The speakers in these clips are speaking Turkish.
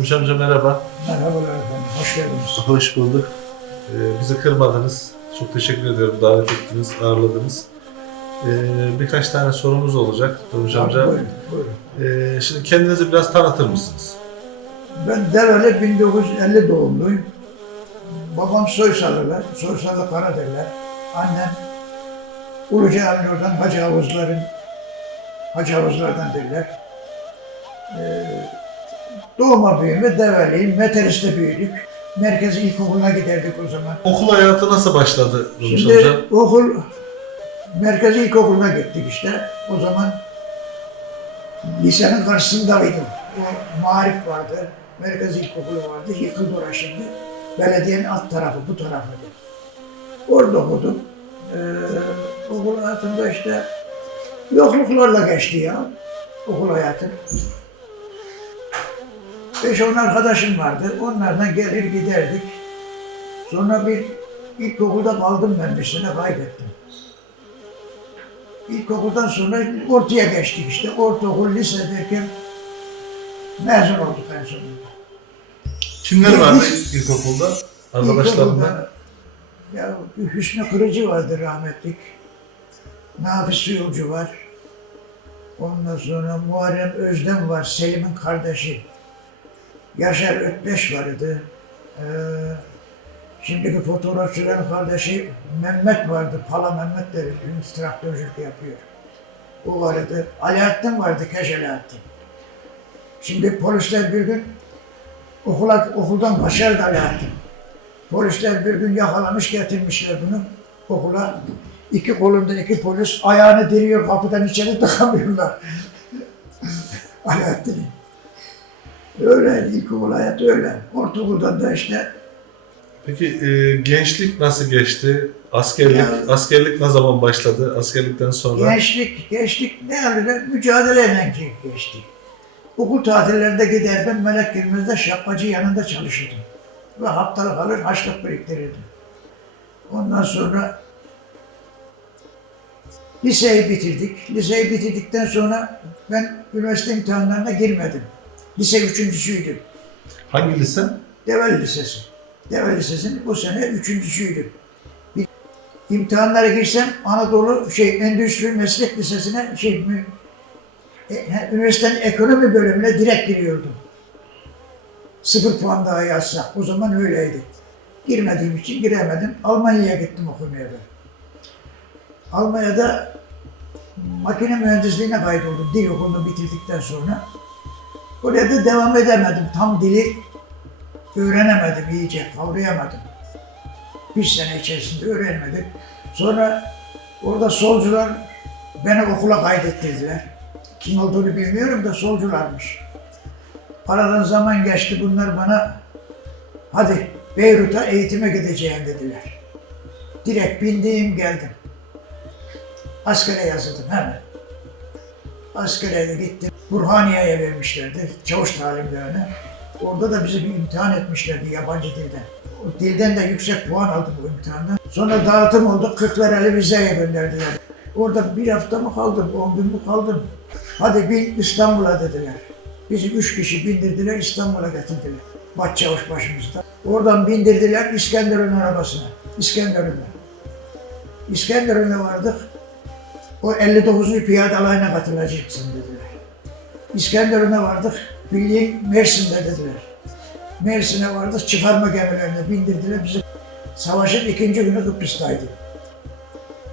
Durmuş amca merhaba. Merhabalar efendim, hoş geldiniz. Hoş bulduk. Ee, bizi kırmadınız. Çok teşekkür ediyorum. Davet ettiniz, ağırladınız. Ee, birkaç tane sorumuz olacak Durmuş amca. Buyurun, buyurun. Ee, şimdi kendinizi biraz tanıtır mısınız? Ben Develi 1950 doğumluyum. Babam Soysalılar, Soysalı Karaderler. Annem Uluca Avniyor'dan Hacı Havuzların, Hacı Havuzlardan derler. Ee, doğma büyüme Develiyim, Meteris'te büyüdük. Merkez İlkokulu'na giderdik o zaman. Okul hayatı nasıl başladı Durmuş Şimdi amca? okul, merkez ilkokuluna gittik işte. O zaman lisenin karşısındaydım. O marif vardı, merkez ilkokulu vardı. Yıkıldı orası şimdi. Belediyenin alt tarafı, bu tarafıydı. Orada okudum. Ee, okul hayatımda işte yokluklarla geçti ya. Okul hayatım. Beş on arkadaşım vardı. Onlardan gelir giderdik. Sonra bir ilkokulda kaldım ben bir sene kaybettim. İlkokuldan sonra ortaya geçtik işte. Ortaokul, lise derken mezun olduk en sonunda. Kimler vardı ilkokulda? Arkadaşlarımla. İlkokulda Ya Hüsnü Kırıcı vardı rahmetlik. Nafiz Yolcu var. Ondan sonra Muharrem Özdem var, Selim'in kardeşi. Yaşar Ökleş vardı. Ee, şimdiki fotoğrafçıların kardeşi Mehmet vardı. Pala Mehmet de şimdi traktörcülük yapıyor. O vardı. Alaaddin vardı, Keş Alaaddin. Şimdi polisler bir gün okula, okuldan kaçardı Alaaddin. Polisler bir gün yakalamış getirmişler bunu okula. İki kolunda iki polis ayağını diriyor kapıdan içeri tıkamıyorlar. Alaaddin'i. Öyle ilkokul hayatı öyle. Ortaokulda da işte Peki e, gençlik nasıl geçti? Askerlik Ya- askerlik ne zaman başladı? Askerlikten sonra? gençlik, gençlik ne halde mücadeleyle geçti. Okul tatillerinde giderdim, Melek Girmez'de şapkacı yanında çalışırdım. Ve haftalık alır haçlık biriktirirdim. Ondan sonra liseyi bitirdik. Liseyi bitirdikten sonra ben üniversite imtihanlarına girmedim. Lise üçüncüsüydüm. Hangi lise? Develi Lisesi. Develi Lisesi'nin bu sene üçüncüsüydüm. Bir imtihanlara girsem Anadolu şey Endüstri Meslek Lisesi'ne şey e, üniversitenin ekonomi bölümüne direkt giriyordum. Sıfır puan daha yazsa. O zaman öyleydi. Girmediğim için giremedim. Almanya'ya gittim okumaya ben. Almanya'da makine mühendisliğine kaydoldum dil okulunu bitirdikten sonra. Oraya da devam edemedim. Tam dili öğrenemedim iyice, kavrayamadım. Bir sene içerisinde öğrenemedim. Sonra orada solcular beni okula kaydettirdiler. Kim olduğunu bilmiyorum da solcularmış. Aradan zaman geçti bunlar bana hadi Beyrut'a eğitime gideceğim dediler. Direkt bindiğim geldim. Askere yazıldım hemen. Askere de gittim. Burhaniye'ye vermişlerdi. Çavuş talimlerine. Orada da bizi bir imtihan etmişlerdi yabancı dilden. O dilden de yüksek puan aldım bu imtihandan. Sonra dağıtım oldu. Kırklareli vizeye gönderdiler. Orada bir hafta mı kaldım, on gün mü kaldım? Hadi bin İstanbul'a dediler. Bizi üç kişi bindirdiler, İstanbul'a getirdiler. Başçavuş başımızda. Oradan bindirdiler İskenderun arabasına. İskenderun'a. İskenderun'a vardık. O 59. piyade alayına katılacaksın dediler. İskenderun'a vardık. Bildiğin Mersin'de dediler. Mersin'e vardık. Çıkarma gemilerine bindirdiler bizi. Savaşın ikinci günü Kıbrıs'taydı.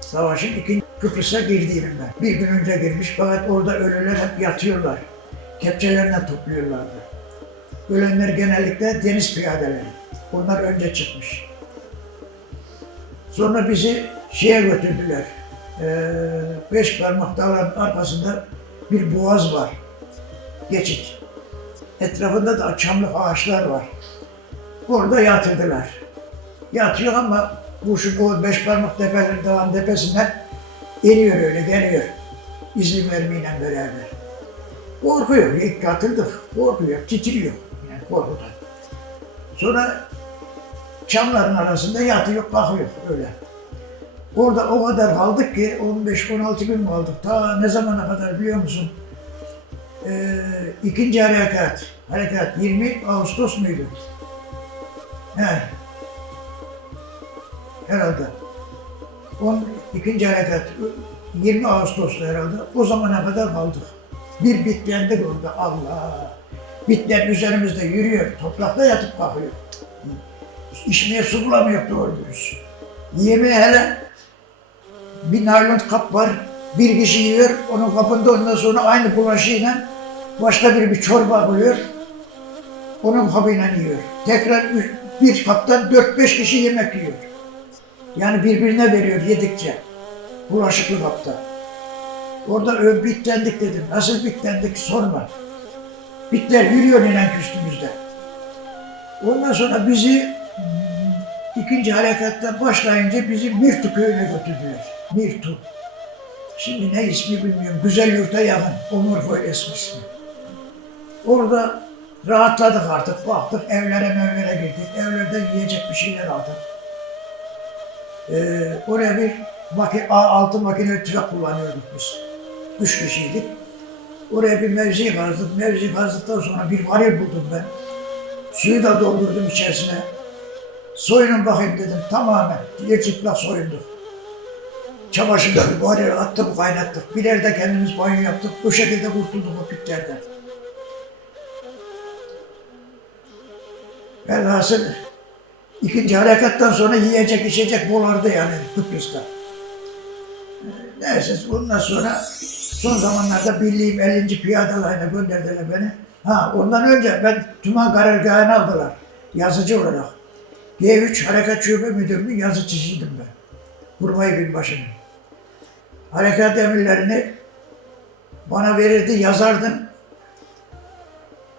Savaşın ikinci Kıbrıs'a girdiydim ben. Bir gün önce girmiş fakat orada ölüler hep yatıyorlar. Kepçelerine topluyorlardı. Ölenler genellikle deniz piyadeleri. Onlar önce çıkmış. Sonra bizi şeye götürdüler. Ee, beş parmak dağların arkasında bir boğaz var. Geçit. Etrafında da çamlık ağaçlar var. Orada yatırdılar. Yatıyor ama kurşun o beş parmak tepeleri dağın tepesinden iniyor öyle geliyor. İzli mermiyle beraber. Korkuyor. İlk yatırdık. Korkuyor. Titriyor. Yani korkudan. Sonra çamların arasında yatıyor, kalkıyor öyle. Orada o kadar kaldık ki 15-16 gün kaldık. Ta ne zamana kadar biliyor musun? Ee, ikinci harekat. harekat 20 Ağustos muydu? He. Herhalde. 12. harekat 20 Ağustos'ta herhalde. O zamana kadar kaldık. Bir bitlendik orada. Allah! Bitler üzerimizde yürüyor. Toprakta yatıp kalkıyor. İçmeye su bulamıyor doğru dürüst. Yemeğe hele bir naylon kap var. Bir kişi yiyor. Onun kapında ondan sonra aynı bulaşıyla başka biri bir çorba buluyor. Onun kabıyla yiyor. Tekrar bir kaptan 4-5 kişi yemek yiyor. Yani birbirine veriyor yedikçe. Bulaşıklı kapta. Orada bitlendik dedim. Nasıl bitlendik sorma. Bitler yürüyor inen üstümüzde. Ondan sonra bizi ikinci harekatta başlayınca bizi Mirtu köyüne götürdüler. Mirtu. Şimdi ne ismi bilmiyorum. Güzel yurta yakın. Omurfoy ismi ismi. Orada rahatladık artık. Baktık evlere mevlere girdik. Evlerde yiyecek bir şeyler aldık. Ee, oraya bir maki, A6 makineli tüfek kullanıyorduk biz. Üç kişiydik. Oraya bir mevzi kazdık. Mevzi kazdıktan sonra bir varil buldum ben. Suyu da doldurdum içerisine. Soyunun bakayım dedim. Tamamen yer çıplak soyunduk. Çamaşırları varil attık kaynattık. Birer de kendimiz banyo yaptık. Bu şekilde kurtulduk o pitlerden. Velhasıl ikinci harekattan sonra yiyecek içecek bolardı yani Kıbrıs'ta. Neyse ondan sonra son zamanlarda birliğim 50. Piyadalarına gönderdiler beni. Ha ondan önce ben Tüman karargahına aldılar yazıcı olarak. G3 Harekat Şube Müdürlüğü yazıcısıydım ben. Kurmay Binbaşı'nın. Harekat emirlerini bana verirdi, yazardım.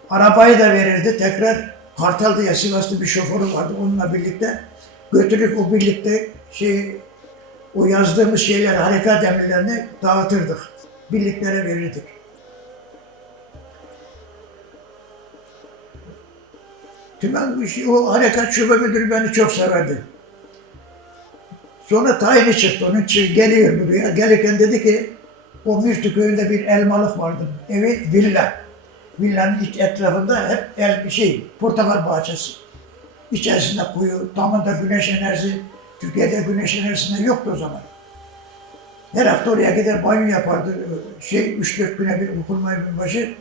Arabayı da verirdi tekrar. Kartal diye Sivaslı bir şoförü vardı onunla birlikte. Götürüp o birlikte şey o yazdığımız şeyler, harekat emirlerini dağıtırdık. Birliklere verirdik. Tümen o harekat şube müdürü beni çok severdi. Sonra tayini çıktı onun için geliyor buraya. Gelirken dedi ki o Mürtü köyünde bir elmalık vardı. Evi villa. Villanın iç etrafında hep el şey, portakal bahçesi. İçerisinde kuyu, damında güneş enerjisi. Türkiye'de güneş enerjisinden yoktu o zaman. Her hafta oraya gider banyo yapardı. Şey, üç dört güne bir okulmayı başı.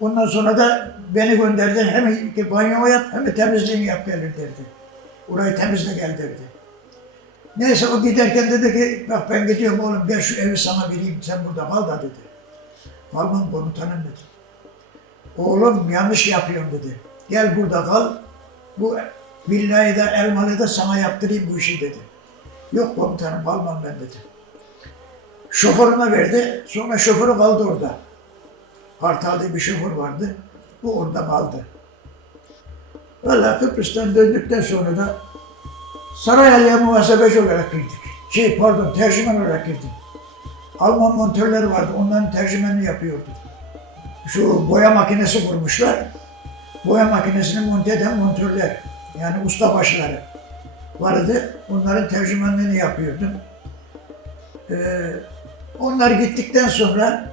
Ondan sonra da beni gönderdi. Hem ki banyo yap hem de temizliğini yap gelir derdi. Orayı temizle gel derdi. Neyse o giderken dedi ki bak ben gidiyorum oğlum gel şu evi sana vereyim sen burada kal da dedi. Kalmam komutanım dedi. Oğlum yanlış yapıyorsun dedi. Gel burada kal. Bu villayı da elmalı da sana yaptırayım bu işi dedi. Yok komutanım kalmam ben dedi. Şoförüne verdi. Sonra şoförü kaldı orada. Kartal'da bir şoför vardı. Bu orada kaldı. Valla Kıbrıs'tan döndükten sonra da Sarayali'ye muhasebeci olarak girdik. Şey pardon tercüman olarak girdim. Alman montörler vardı. Onların tercümanını yapıyordum. Şu boya makinesi kurmuşlar. Boya makinesini monte eden montörler. Yani ustabaşıları vardı. Onların tercümanlığını yapıyordum. Ee, onlar gittikten sonra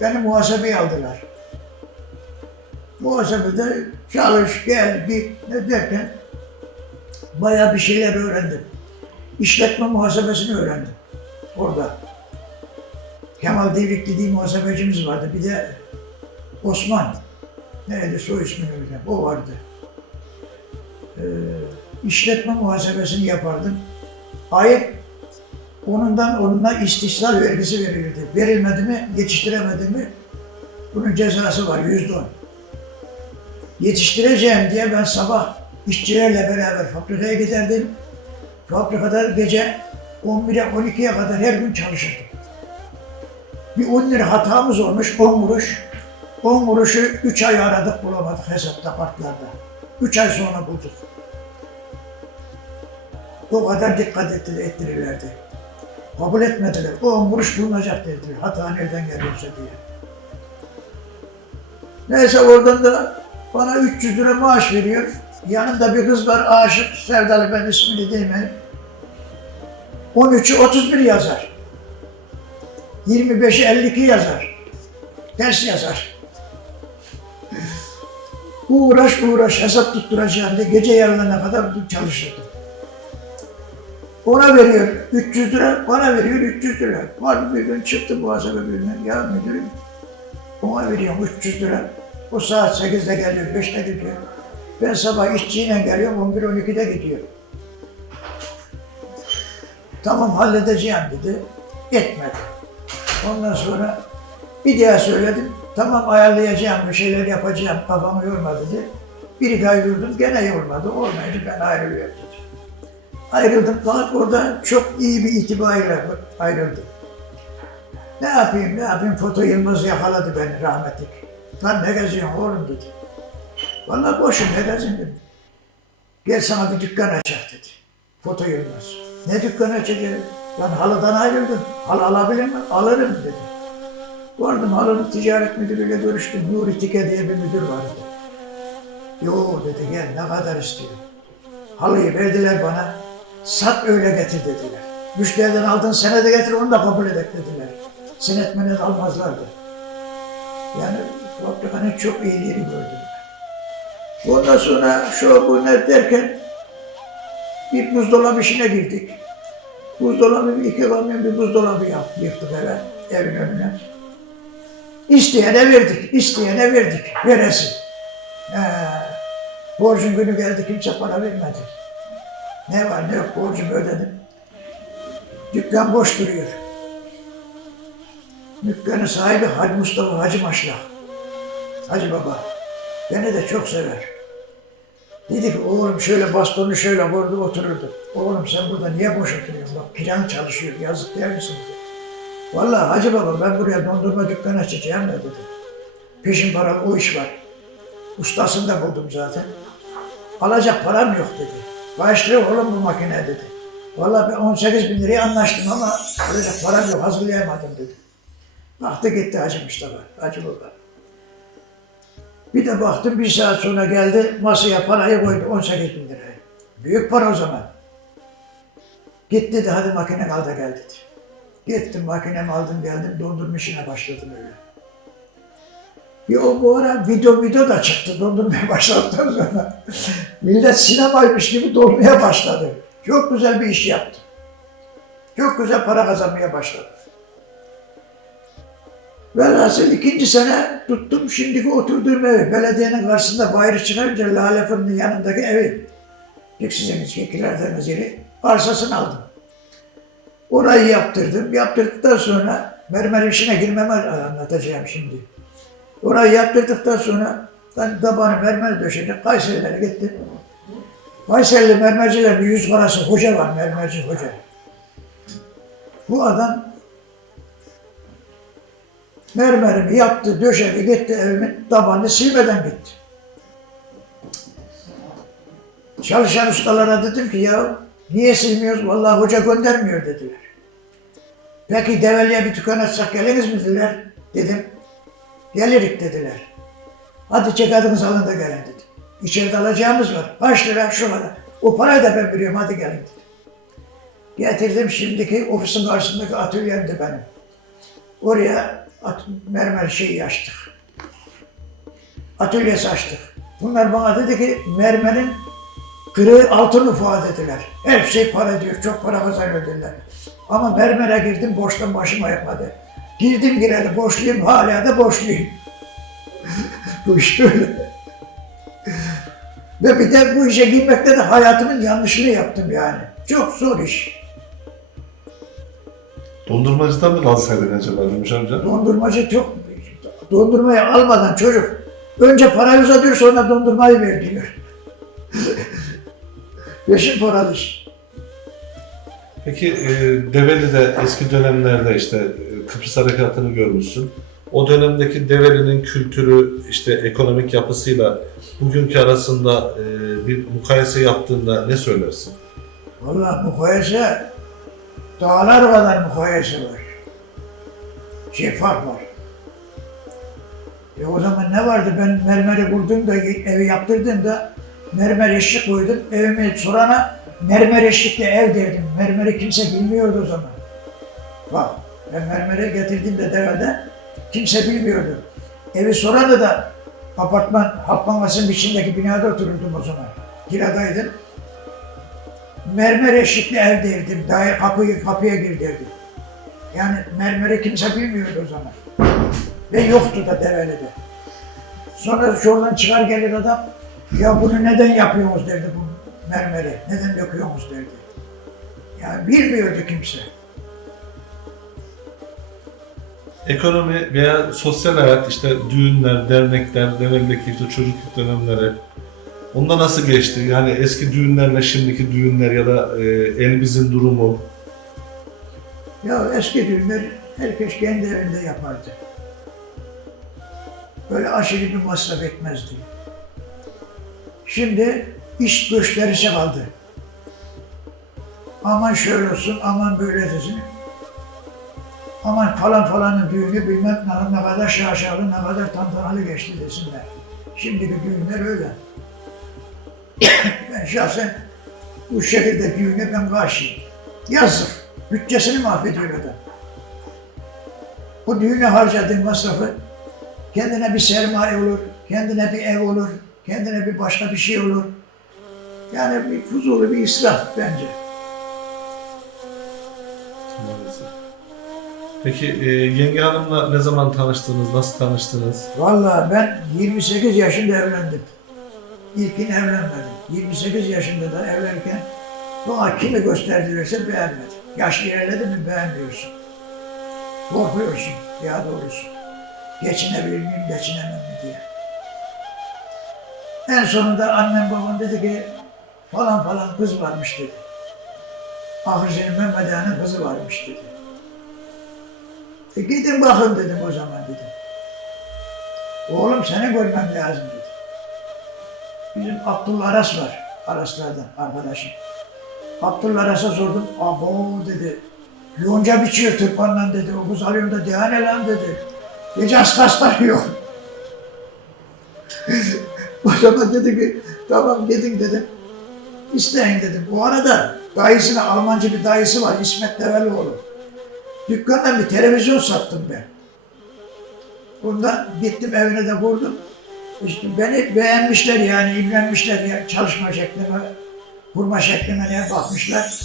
beni muhasebeye aldılar. Muhasebede çalış, gel, git ne derken bayağı bir şeyler öğrendim. İşletme muhasebesini öğrendim orada. Kemal Devikli diye muhasebecimiz vardı. Bir de Osman. Neydi soy ismini bilmem. O vardı. Ee, işletme muhasebesini yapardım. Ayıp onundan onunla istisnal vergisi verilirdi. Verilmedi mi, yetiştiremedi mi bunun cezası var yüzde on. Yetiştireceğim diye ben sabah işçilerle beraber fabrikaya giderdim. Fabrikada gece 11'e 12'ye kadar her gün çalışırdım. Bir 10 lira hatamız olmuş, 10 kuruş. 10 kuruşu 3 ay aradık bulamadık hesapta partlarda. 3 ay sonra bulduk. O kadar dikkat ettir, ettirirlerdi. Kabul etmediler. O 10 kuruş bulunacak dediler. Hata nereden geliyorsa diye. Neyse oradan da bana 300 lira maaş veriyor. Yanında bir kız var aşık. Sevdalı ben ismini diyeyim. 13'ü 31 yazar. 25'i 52 yazar. Ders yazar. Uğraş uğraş hesap tutturacağım diye gece yarılarına kadar çalışırdım. Ona veriyor 300 lira, bana veriyor 300 lira. Var bir gün çıktı muhasebe bölümüne, ya müdürüm ona veriyorum 300 lira. O saat 8'de geliyor, 5'te gidiyor. Ben sabah işçiyle geliyorum, 11-12'de gidiyor. Tamam halledeceğim dedi. Etmedi. Ondan sonra bir daha söyledim. Tamam ayarlayacağım, bir şeyler yapacağım, kafamı yorma dedi. Bir ay durdum, gene yormadı. Olmayınca ben ayrılıyorum dedi. Ayrıldım fakat orada çok iyi bir itibarıyla ayrıldım. Ne yapayım, ne yapayım? Foto Yılmaz yakaladı beni rahmetlik. Lan ne geziyorsun oğlum dedi. Vallahi boşum gezin dedim. Gel sana bir dükkan açak dedi. Foto Yılmaz. Ne dükkan açacağım? Lan halıdan ayrıldım. Halı alabilir miyim? Alırım dedi. Vardım halının ticaret müdürüyle görüştüm. Nuri Tike diye bir müdür vardı. Yo dedi gel ne kadar istiyor. Halıyı verdiler bana. Sat öyle getir dediler. Müşteriden aldığın senede getir onu da kabul edek dediler. Senet menet almazlardı. Yani fabrikanın çok iyiliğini gördüm. Ondan sonra şu bu ne derken bir buzdolabı işine girdik. Buzdolabı, iki kamyon bir buzdolabı yaptık, yıktık eve, evin önüne. İsteyene verdik, isteyene verdik, veresi. He, borcun günü geldi, kimse para vermedi. Ne var ne yok borcumu ödedim. Dükkan boş duruyor. Dükkanın sahibi Hacı Mustafa Hacı Maşlak. Hacı Baba. Beni de çok sever. Dedi ki oğlum şöyle bastonu şöyle vurdu otururdu. Oğlum sen burada niye boş oturuyorsun? Bak plan çalışıyor yazık değil misin? dedi. Vallahi Hacı Baba ben buraya dondurma dükkanı açacağım da dedi. Peşin para o iş var. Ustasını da buldum zaten. Alacak param yok dedi. Başlıyor oğlum bu makine dedi. Vallahi ben 18 bin liraya anlaştım ama alacak param yok hazırlayamadım dedi. Baktı gitti Hacı Mustafa, Hacı Baba. Bir de baktım bir saat sonra geldi masaya parayı koydu 18 bin lirayı. Büyük para o zaman. Git dedi hadi makine al da gel dedi. Gittim makinemi aldım geldim dondurma işine başladım öyle. Bir o bu ara video video da çıktı dondurmaya başladıktan sonra. Millet sinemaymış gibi dolmaya başladı. Çok güzel bir iş yaptım. Çok güzel para kazanmaya başladım. Velhasıl ikinci sene tuttum şimdiki oturduğum evi. Belediyenin karşısında bayrağı çıkarınca Lale Fırın'ın yanındaki evi. Liksizemiz Kekiler'den yeri. Arsasını aldım. Orayı yaptırdım. Yaptırdıktan sonra mermer işine girmemi anlatacağım şimdi. Orayı yaptırdıktan sonra ben tabanı mermer döşedim. Kayserilere gittim. Kayserili mermercilerin bir yüz parası hoca var, mermerci hoca. Bu adam mermerimi yaptı, döşedi, gitti evimin tabanını silmeden gitti. Çalışan ustalara dedim ki ya niye silmiyoruz? Vallahi hoca göndermiyor dediler. Peki Develi'ye bir dükkan açsak geliniz mi dediler. Dedim. Gelirik dediler. Hadi çek adınızı alın da gelin dedim. İçeride alacağımız var. Kaç lira şu kadar. O parayı da ben biliyorum hadi gelin dedim. Getirdim şimdiki ofisin karşısındaki atölyemdi benim. Oraya at, mermer şeyi açtık. Atölyesi açtık. Bunlar bana dedi ki mermerin kırığı altın ufağı dediler. Her şey para diyor, çok para kazanıyor. Ama mermere girdim, boştan başım ayırmadı. Girdim gireli boşluyum, hala da boşluyum. bu iş böyle. Ve bir de bu işe girmekte de hayatımın yanlışını yaptım yani. Çok zor iş. Dondurmacıdan mı kalsaydın acaba Gümüş amca? Dondurmacı çok... Dondurmayı almadan çocuk önce parayı uzatıyor sonra dondurmayı ver diyor. Peşin paralı iş. Peki e, Develi'de eski dönemlerde işte e, Kıbrıs Harekatı'nı görmüşsün. O dönemdeki Develi'nin kültürü, işte ekonomik yapısıyla bugünkü arasında e, bir mukayese yaptığında ne söylersin? Vallahi mukayese dağlar kadar mukayese var. Fark var. E o zaman ne vardı? Ben mermeri kurduğumda, evi yaptırdığımda mermer eşik koydum. Evimi sorana mermer eşikle ev derdim. Mermeri kimse bilmiyordu o zaman. Bak ben mermeri getirdiğimde devede kimse bilmiyordu. Evi sorana da apartman halk bankasının içindeki binada otururdum o zaman. Kiradaydım. Mermer eşikli ev derdim. Daha kapıyı kapıya gir derdim. Yani mermeri kimse bilmiyordu o zaman. Ve yoktu da Develi'de. Sonra şuradan çıkar gelir adam. Ya bunu neden yapıyorsunuz derdi bu mermeri. Neden döküyorsunuz derdi. Yani bilmiyordu kimse. Ekonomi veya sosyal hayat işte düğünler, dernekler, Develi'deki işte çocukluk dönemleri onda nasıl geçti? Yani eski düğünlerle şimdiki düğünler ya da e, Elbiz'in durumu Ya eski düğünler herkes kendi evinde yapardı. Böyle aşırı bir masraf etmezdi. Şimdi iş gösterisi kaldı. Aman şöyle olsun, aman böyle desin. Aman falan falanın düğünü bilmem ne kadar şaşalı, ne kadar tantanalı geçti desinler. Şimdiki düğünler öyle. ben şahsen bu şekilde düğüne ben karşıyım. Yazık. Bütçesini mahvediyor adam. O düğüne harcadığın masrafı kendine bir sermaye olur, kendine bir ev olur, kendine bir başka bir şey olur. Yani bir fuzulu bir israf bence. Peki e, yenge hanımla ne zaman tanıştınız, nasıl tanıştınız? Vallahi ben 28 yaşında evlendim. İlkin evlenmedim. 28 yaşında da evlenirken bana kimi gösterdilerse beğenmedim. Yaş ilerledi mi beğenmiyorsun. Korkuyorsun ya doğrusu. Geçinebilir miyim, geçinemem mi diye. En sonunda annem babam dedi ki falan falan kız varmış dedi. Ahırcının Mehmet Ağa'nın kızı varmış dedi. E gidin bakın dedim o zaman dedim. Oğlum seni görmem lazım dedi. Bizim Abdullah Aras var. Araslardan arkadaşım. Abdullah Aras'a sordum. Abo dedi. Yonca biçiyor tırpanla dedi. O kız alıyor da dehane lan dedi. Gece hastaslar yok. o zaman dedi ki tamam gidin dedim. İsteyin dedim. Bu arada dayısına Almancı bir dayısı var İsmet Develioğlu. Dükkandan bir televizyon sattım ben. Bundan gittim evine de kurdum. İşte beni beğenmişler yani, ilgilenmişler ya çalışma şeklime, kurma şeklime ne bakmışlar.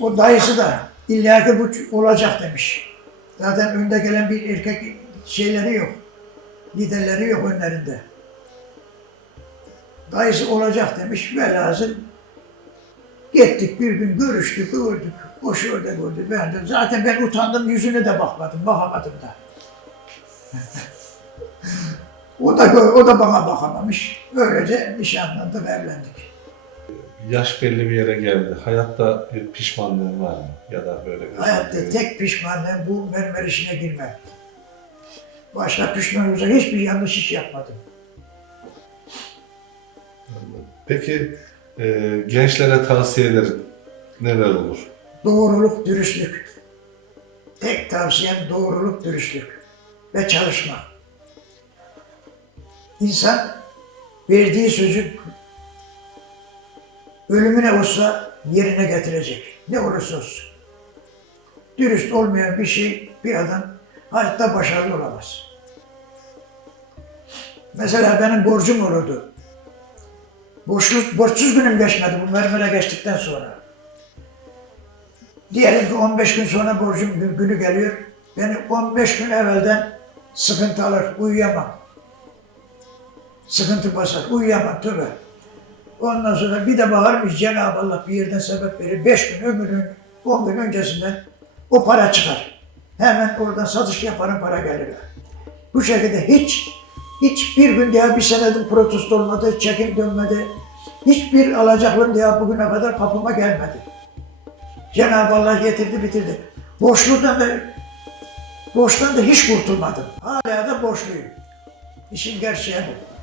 O dayısı da ki bu olacak demiş. Zaten önde gelen bir erkek şeyleri yok. Liderleri yok önlerinde. Dayısı olacak demiş ve lazım. Gittik bir gün görüştük, gördük. O şöyle gördü. Ben de zaten ben utandım yüzüne de bakmadım, bakamadım da. o da o da bana bakamamış. Böylece nişanlandık, evlendik. Yaş belli bir yere geldi. Hayatta bir pişmanlığın var mı? Ya da böyle Hayatta üzüldüğün? tek pişmanlığım bu mermer işine girmek. Başka pişman olacak hiçbir yanlış iş yapmadım. Peki e, gençlere tavsiyelerin neler olur? Doğruluk, dürüstlük. Tek tavsiyem doğruluk, dürüstlük ve çalışma. İnsan verdiği sözü ölümüne olsa yerine getirecek. Ne olursa olsun. Dürüst olmayan bir şey bir adam hayatta başarılı olamaz. Mesela benim borcum olurdu. Borçlu, borçsuz günüm geçmedi bu mermere geçtikten sonra. Diyelim ki 15 gün sonra borcum gü- günü geliyor. Beni 15 gün evvelden sıkıntı alır, uyuyamam. Sıkıntı basar, uyuyamam tövbe. Ondan sonra bir de bakarmış Cenab-ı Allah bir yerden sebep verir. 5 gün ömrünün 10 gün öncesinden o para çıkar. Hemen oradan satış yaparım para gelir. Bu şekilde hiç hiçbir gün diye bir senedir protesto olmadı, çekim dönmedi. Hiçbir alacaklım diye bugüne kadar kapıma gelmedi. Cenab-ı Allah getirdi bitirdi. Borçludan da borçtan da hiç kurtulmadım. Hala da borçluyum. İşin gerçeği bu.